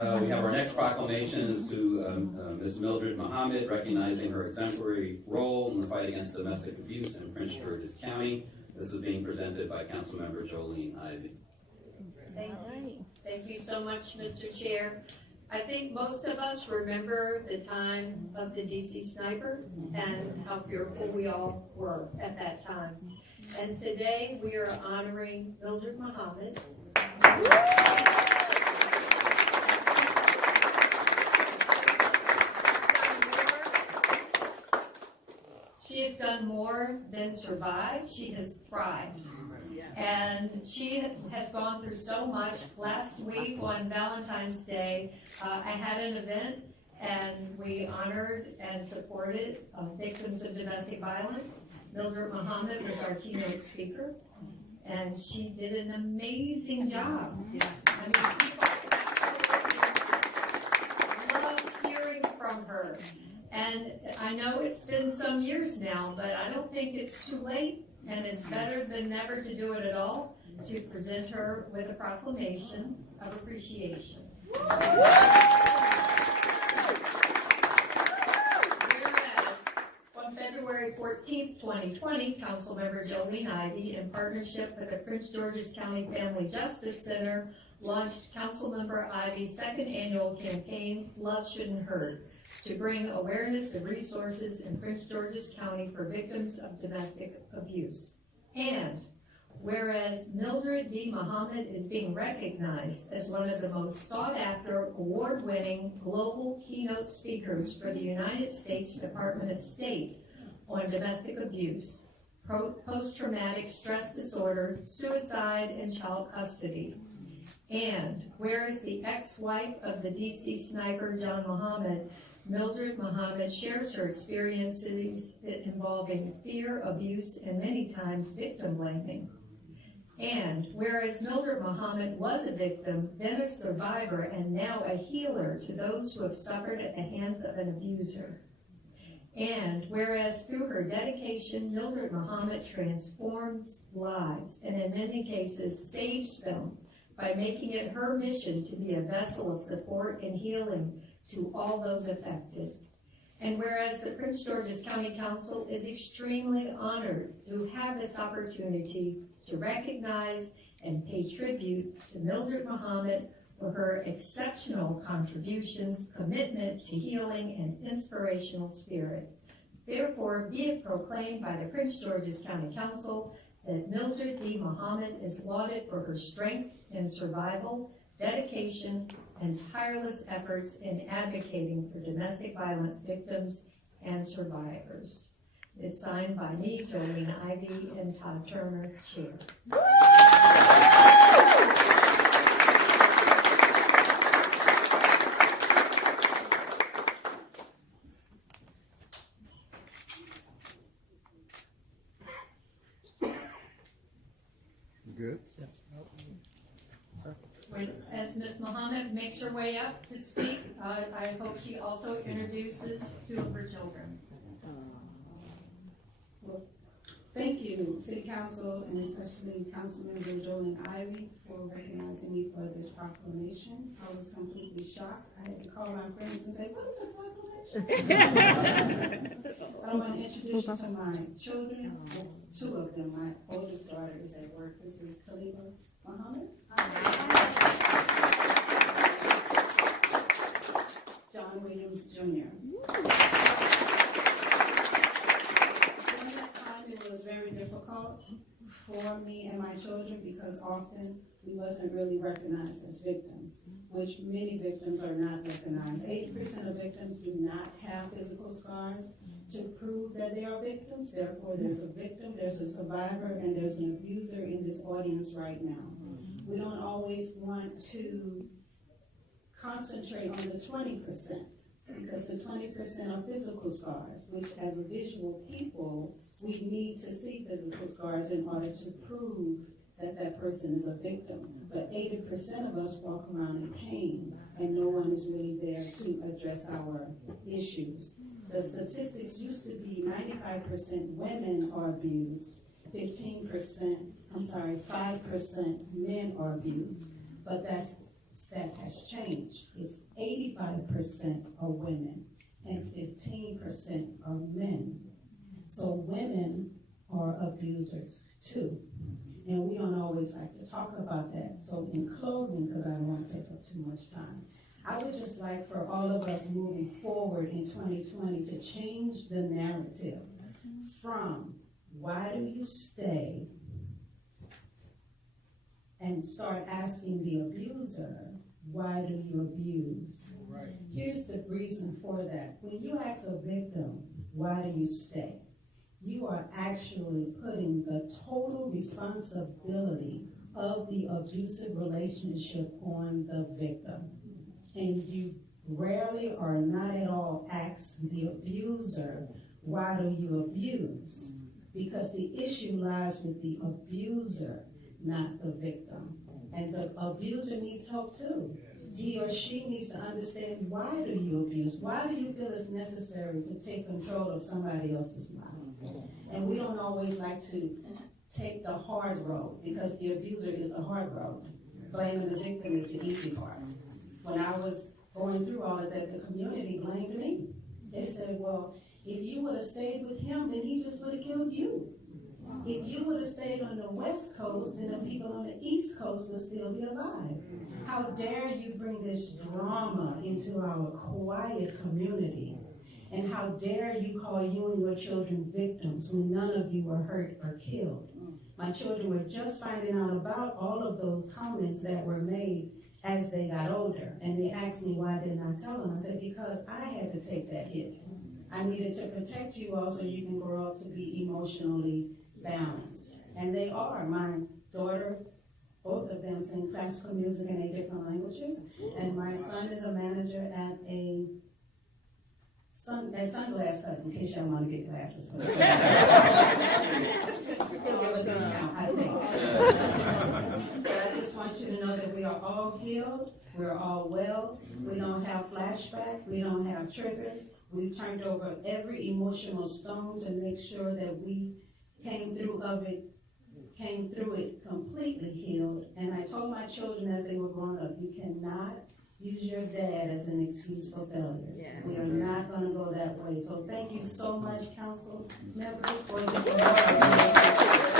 We have our next proclamation is to Ms. Mildred Muhammad, recognizing her exemplary role in the fight against domestic abuse in Prince George's County. This is being presented by Councilmember Jolene Ivey. Thank you so much, Mr. Chair. I think most of us remember the time of the DC sniper and how fearful we all were at that time. And today we are honoring Mildred Muhammad. She has done more than survive. She has thrived. And she has gone through so much. Last week on Valentine's Day, I had an event and we honored and supported victims of domestic violence. Mildred Muhammad was our keynote speaker, and she did an amazing job. I mean, people love hearing from her. And I know it's been some years now, but I don't think it's too late, and it's better than never to do it at all, to present her with a proclamation of appreciation. Whereas, on February 14th, 2020, Councilmember Jolene Ivey, in partnership with the Prince George's County Family Justice Center, launched Councilmember Ivey's second annual campaign, Love Shouldn't Hurt, to bring awareness of resources in Prince George's County for victims of domestic abuse. And whereas Mildred D. Muhammad is being recognized as one of the most sought-after, award-winning global keynote speakers for the United States Department of State on domestic abuse, post-traumatic stress disorder, suicide, and child custody. And whereas the ex-wife of the DC sniper John Muhammad, Mildred Muhammad, shares her experiences involving fear, abuse, and many times victim blaming. And whereas Mildred Muhammad was a victim, then a survivor, and now a healer to those who have suffered at the hands of an abuser. And whereas through her dedication, Mildred Muhammad transforms lives, and in many cases saves them, by making it her mission to be a vessel of support and healing to all those affected. And whereas the Prince George's County Council is extremely honored to have this opportunity to recognize and pay tribute to Mildred Muhammad for her exceptional contributions, commitment to healing, and inspirational spirit. Therefore, be it proclaimed by the Prince George's County Council that Mildred D. Muhammad is lauded for her strength in survival, dedication, and tireless efforts in advocating for domestic violence victims and survivors. It's signed by me, Jolene Ivey, and Todd Turner, Chair. Good. As Ms. Muhammad makes her way up to speak, I hope she also introduces two of her children. Well, thank you, City Council, and especially Councilmember Jolene Ivey, for recognizing me for this proclamation. I was completely shocked. I had to call my friends and say, what is a proclamation? I want to introduce you to my children, two of them. My oldest daughter is at work. This is Talib Muhammad. John Williams, Jr. During that time, it was very difficult for me and my children because often we wasn't really recognized as victims, which many victims are not recognized. 80% of victims do not have physical scars to prove that they are victims. Therefore, there's a victim, there's a survivor, and there's an abuser in this audience right now. We don't always want to concentrate on the 20%, because the 20% are physical scars, which as a visual people, we need to see physical scars in order to prove that that person is a victim. But 80% of us walk around in pain, and no one is really there to address our issues. The statistics used to be 95% women are abused, 5% men are abused, but that's stat has changed. It's 85% are women and 15% are men. So women are abusers too. And we don't always like to talk about that. So in closing, because I don't want to take up too much time, I would just like for all of us moving forward in 2020 to change the narrative from why do you stay and start asking the abuser, why do you abuse? Right. Here's the reason for that. When you ask a victim, why do you stay? You are actually putting the total responsibility of the abusive relationship on the victim. And you rarely or not at all ask the abuser, why do you abuse? Because the issue lies with the abuser, not the victim. And the abuser needs help too. He or she needs to understand, why do you abuse? Why do you feel it's necessary to take control of somebody else's life? And we don't always like to take the hard road, because the abuser is the hard road. Blaming the victim is the easy part. When I was going through all of that, the community blamed me. They said, well, if you would have stayed with him, then he just would have killed you. If you would have stayed on the West Coast, then the people on the East Coast would still be alive. How dare you bring this drama into our quiet community? And how dare you call you and your children victims when none of you were hurt or killed? My children were just finding out about all of those comments that were made as they got older. And they asked me, why didn't I tell them? I said, because I had to take that hit. I needed to protect you all so you can grow up to be emotionally balanced. And they are. My daughters, both of them sing classical music in 8 different languages. And my son is a manager at a sunglass hut, in case y'all want to get glasses. He'll give a discount, I think. But I just want you to know that we are all healed. We're all well. We don't have flashback. We don't have triggers. We've turned over every emotional stone to make sure that we came through it completely healed. And I told my children as they were growing up, you cannot use your dad as an excuse for failure. Yeah. We are not going to go that way. So thank you so much, council members, for this.